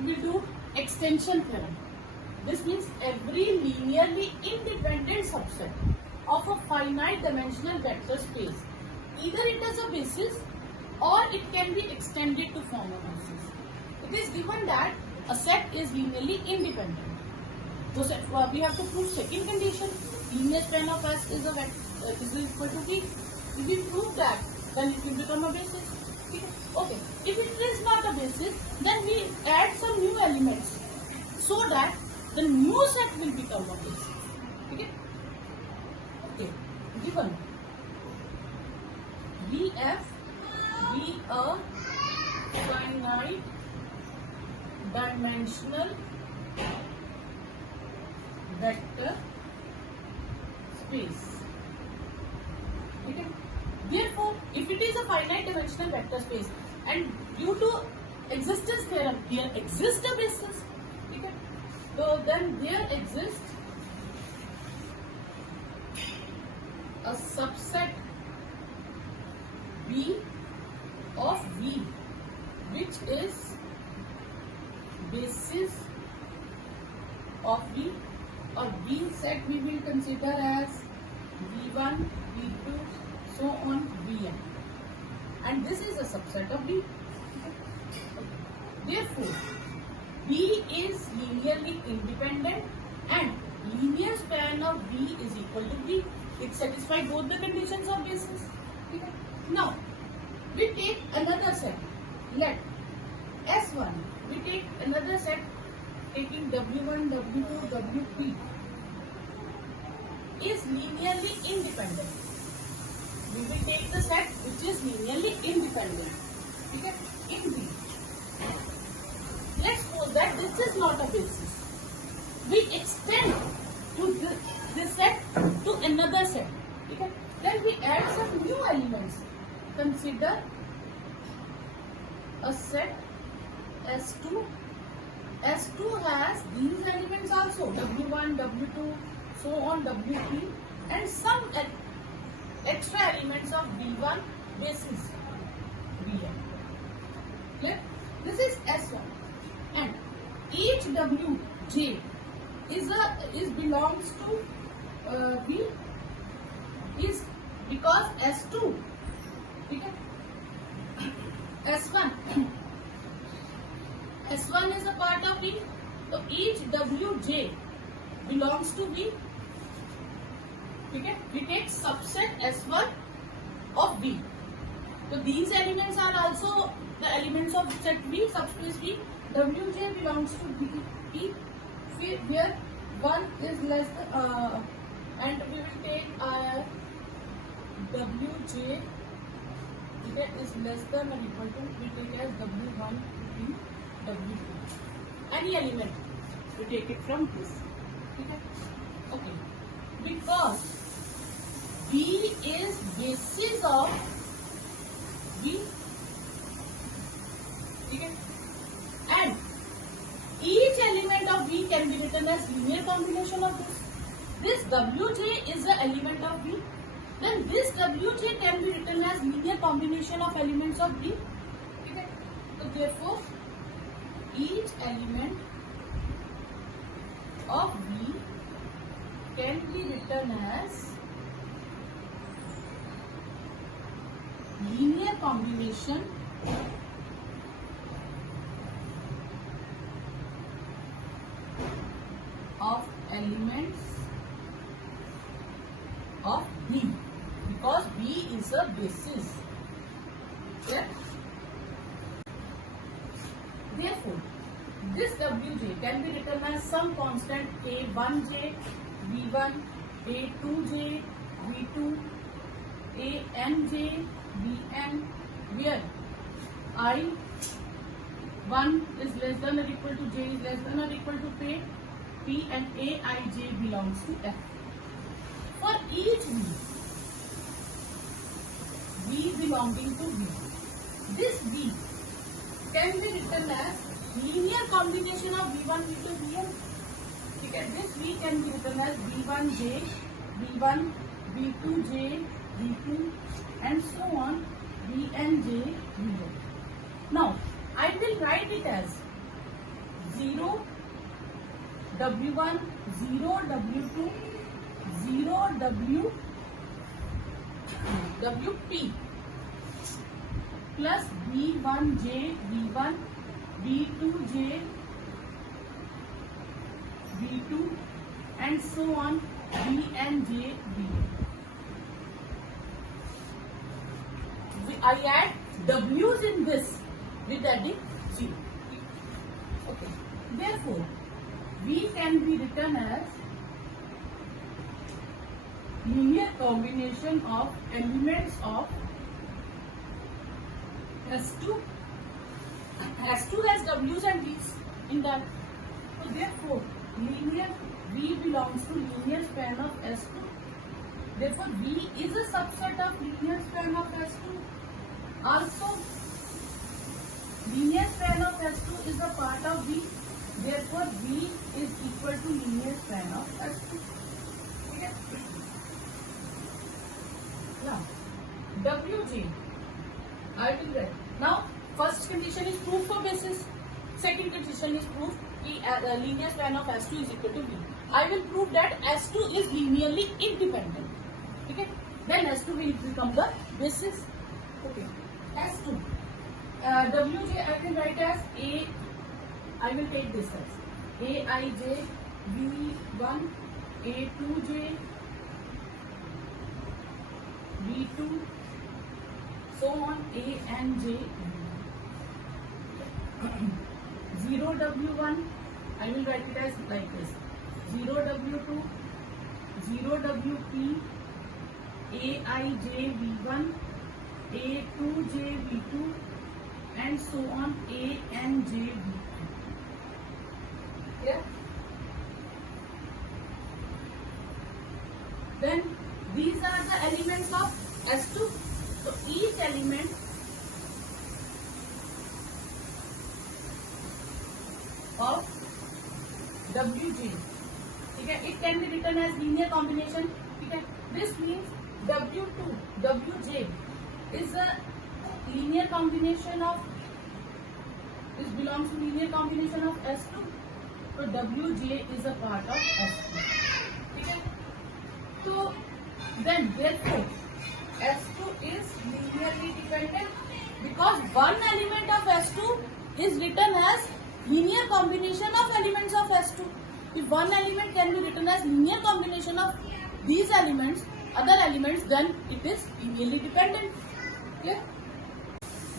we will do extension theorem. This means every linearly independent subset of a finite dimensional vector space, either it has a basis or it can be extended to form a basis. It is given that a set is linearly independent. So we have to prove second condition. Linear span of S is a vector is equal to V. If we prove that, then it will become a basis. Okay. If it is not a basis, then we add some new elements so that the new set will become a basis. Okay. Okay. Given VF be a finite dimensional vector space. Okay. Therefore, if it is a finite dimensional vector space and due to existence theorem here exists a basis, okay, so then there exists a subset B of V which is basis of V, or B set we will consider as V1, V2, so on Vn, and this is a subset of B. Therefore, B is linearly independent and linear span of B is equal to V. It satisfies both the conditions of basis. Okay. Now, we take another set. Let S1, we take another set taking W1, W2, Wp is linearly independent. We will take the set which is linearly independent. Okay? In B. Let's suppose that this is not a basis. We extend to this set to another set. Okay? Then we add some new elements. Consider a set S2. S2 has these elements also, W1, W2, so on W3, and some extra elements of V1 basis Vn. Clear? This is S1, and each Wj is belongs to V is because S2. Okay? S1 is a part of V, so each Wj belongs to V. Okay? We take subset S1 of V. So these elements are also the elements of set V, subspace V. Wj belongs to V, where 1 is less than, and we will take Wj is less than or equal to, we take as W1, V, W2. Any element, we take it from this. Okay. Because V is basis of V. Okay. And each element of V can be written as linear combination of this. This Wj is the element of V. Then this Wj can be written as linear combination of elements of V. Okay. So therefore, each element of V can be written as linear combination of elements of V, because V is a basis. Yeah? Therefore, this Wj can be written as some constant A1j, V1, A2j, V2, Anj, Vn, where I1 is less than or equal to j is less than or equal to P and Aij belongs to F. For each V belonging to V, this V can be written as linear combination of V1, V2, Vn. This V can be written as V1j, V1, V2j, V2, and so on, Vnj, Vn. Now, I will write it as 0 W1, 0 W2, 0 WP plus B1J B1, B2J B2 and so on BNJ B. I add W's in this with adding 0. Okay. Therefore, V can be written as linear combination of elements of S2. S2 has W's and V's in that. So therefore, linear V belongs to linear span of S2. Therefore, V is a subset of linear span of S2. Also, linear span of S2 is a part of V. Therefore, V is equal to linear span of S2. Okay. Now, WJ, I will write. Now, first condition is proof for basis. Second condition is proof that linear span of S2 is equal to V. I will prove that S2 is linearly independent. Okay. Then S2 will become the basis. Okay. S2. WJ I can write as A. I will take this as Aij V1, A2J V2, so on A and J. 0 W1, I will write it as like this. 0 W2, 0 WP, Aij V1, A2J V2 and so on A and J V2. Yeah. Then these are the elements of S2. So each element of WJ, okay, it can be written as linear combination. Okay. This means W2, WJ is a linear combination of, this belongs to linear combination of S2. So WJ is a part of S2. Okay. So then therefore S2 is linearly dependent because one element of S2 is written as linear combination of elements of S2. If one element can be written as linear combination of these elements, other elements, then it is linearly dependent. Okay.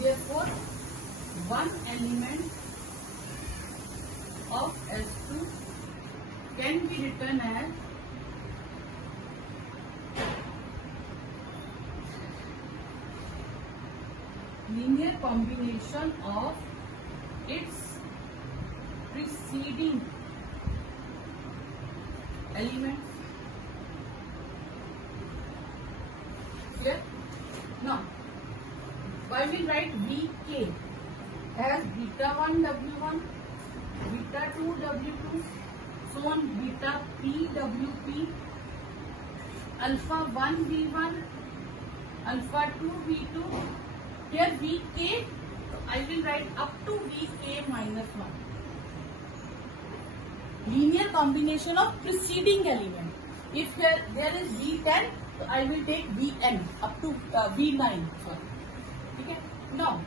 Therefore, one element of S2 can be written as linear combination of its preceding elements. Clear? Now, I will write Vk as beta 1 W1, beta 2 W2, so on beta P WP, alpha 1 V1, alpha 2 V2. Here Vk, I will write up to Vk minus 1. Linear combination of preceding element. If there is V10, so I will take Vn up to V9. Sorry. Okay. Now,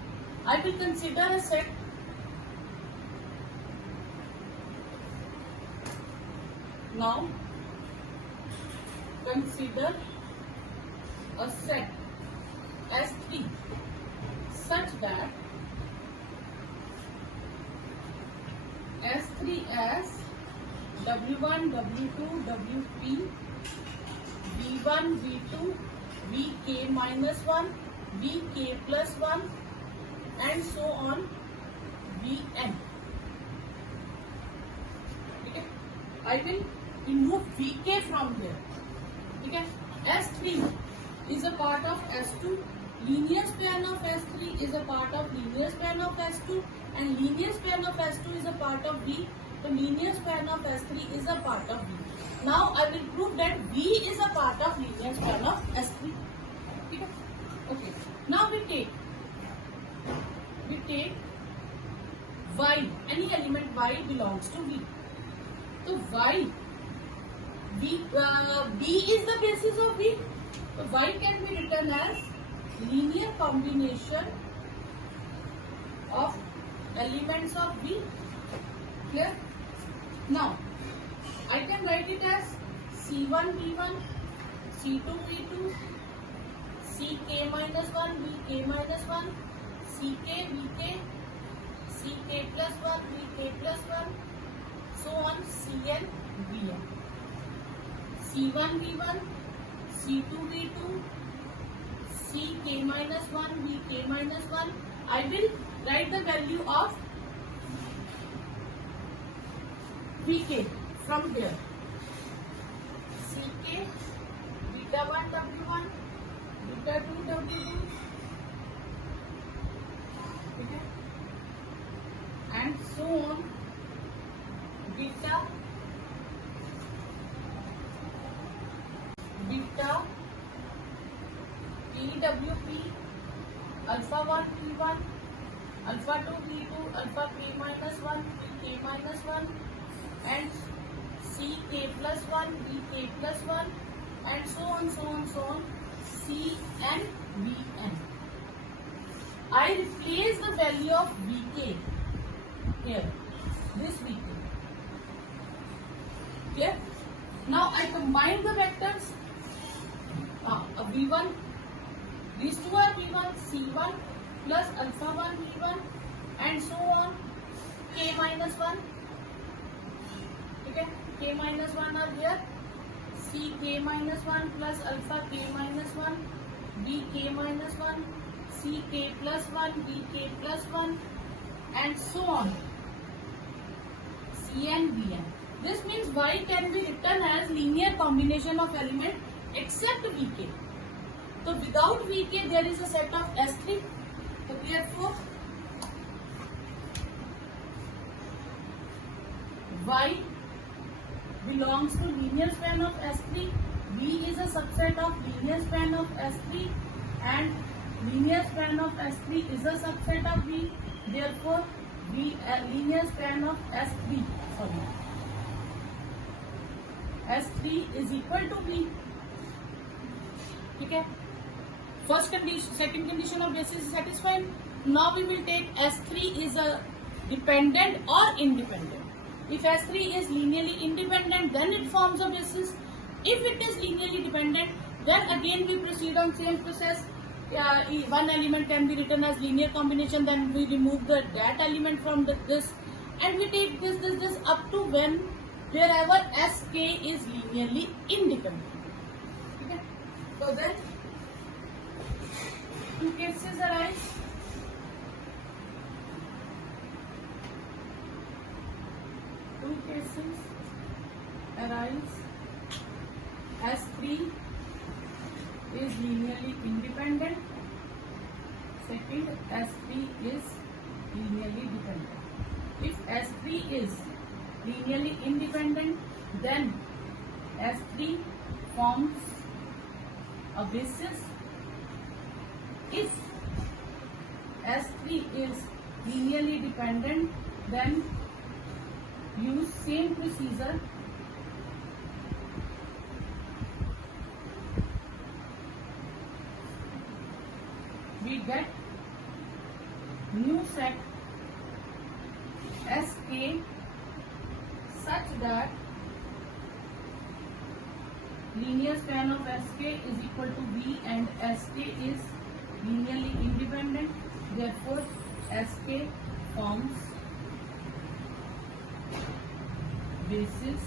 I will consider a set. Now, consider a set S3 such that S3 as W1, W2, WP, V1, V2, Vk minus 1, Vk plus 1 and so on Vn. Okay. I will remove Vk from here. Okay. S3 is a part of S2. Linear span of S3 is a part of linear span of S2 and linear span of S2 is a part of V. So linear span of S3 is a part of V. Now I will prove that V is a part of linear span of S3. Okay. Okay. Now we take y, any element y belongs to V. So y, B is the basis of V. So y can be written as linear combination of elements of V. Clear? Now I can write it as C1 V1, C2 V2, Ck minus 1, Vk minus 1, Ck Vk, Ck plus 1, Vk plus 1, so on Cn Vn. C1 V1, C2 V2, Ck minus 1, Vk minus 1. I will write the value of Vk from here. Ck, beta 1 W1, beta 2 W2, okay, and so on, beta PWP, alpha 1 P1, alpha 2 P2, alpha P minus 1, Pk minus 1, and Ck plus 1, Vk plus 1, and so on, so on, so on, Cn Vn. I replace the value of Vk here, this Vk. Clear? Now I combine the vectors. V1, these two are V1, C1 plus alpha 1 V1, and so on, K minus 1. Okay, K minus 1 are here. Ck minus 1 plus alpha K minus 1, Vk minus 1, Ck plus 1, Vk plus 1, and so on, Cn Vn. This means y can be written as linear combination of element except Vk. So without Vk there is a set of S3. So therefore y belongs to linear span of S3. V is a subset of linear span of S3, and linear span of S3 is a subset of V. Therefore linear span of S3 is equal to V. Okay. First condition, second condition of basis is satisfied. Now we will take S3 is a dependent or independent. If S3 is linearly independent, then it forms a basis. If it is linearly dependent, then again we proceed on same process. One element can be written as linear combination, then we remove that element from this, and we take this up to wherever Sk is linearly independent. Okay. So then two cases arise. S3 is linearly independent. Second, S3 is linearly dependent. If S3 is linearly independent, then S3 forms a basis. If S3 is linearly dependent, then use same procedure. We get new set Sk such that linear span of Sk is equal to V and Sk is linearly independent. Therefore, Sk forms basis